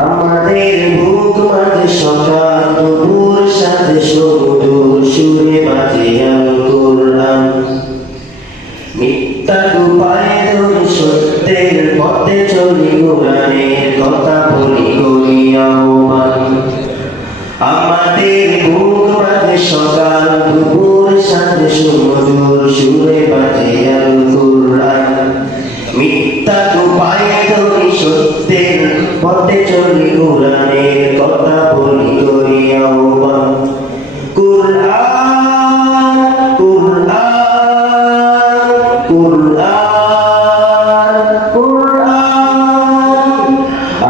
আমাদের বুক মাঝে সকাল দুপুর সাথে সমুদূর সুরে বাজে আল কোরআন। মিথ্যা উপায়ে ধরে সত্যের পথে চলি, কোরআনের কথা বলি করি আহ্বান। আমাদের বুক মাঝে সকাল দুপুর সাথে সমুদূর সুরে বাজে আল কোরআন। মিথ্যা উপায়ে ধরে সত্যের পথে চলি, কোরআনের কথা বলি করি আহ্বান। কোরআন কোরআন কোরআন কোরআন,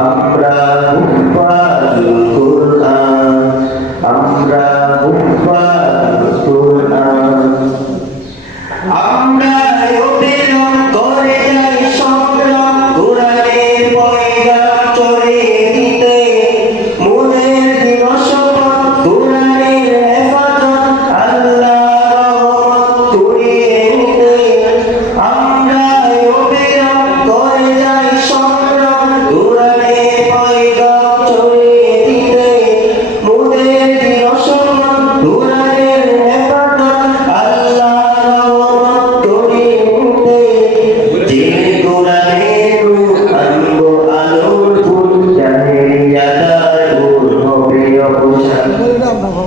আমরা হুফাজুল কোরআন, আমরা হুফাজুল কোরআন। আমরা প্রেরণ করে যাই সংগ্রাম, কোরআনের পয়গাম ছড়িয়ে দিতে। মনের দৃঢ় শপথ, কোরআনের হেফাজত, আল্লাহর রহমত কুড়িয়ে নিতে। আমরা প্রেরণ করে যাই সংগ্রাম, কোরআনের পয়গাম ছড়িয়ে দিতে। মনের দৃঢ় শপথ, কোরআনের হেফাজত, আল্লাহর রহমত কুড়িয়ে নিতে। যে কোরআনের নূর আনবো আলোর ফুল, জাহেলিয়াতের দূর হবে অবসান।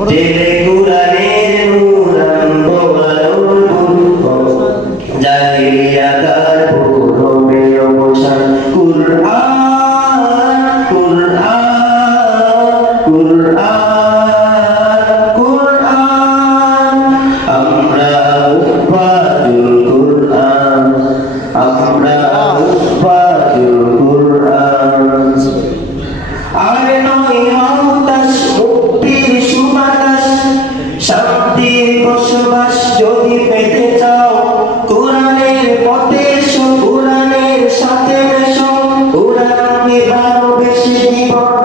যে কোরআনের নূর আনবো আলোর ফুল, জাহেলিয়াতের দূর হবে অবসান। কোরআন কোরআন কোরআন কোরআন, আমরা হুফাজুল কোরআন, আমরা হুফাজুল কোরআন। আর নয় মমতাজ মুক্তির সুবাতাস, শান্তির বসবাস যদি পেতে চাও, কোরআনের পথে এসো, কোরআনের সাথে মেশো। কোরআনকে ভালোবেসে জীবন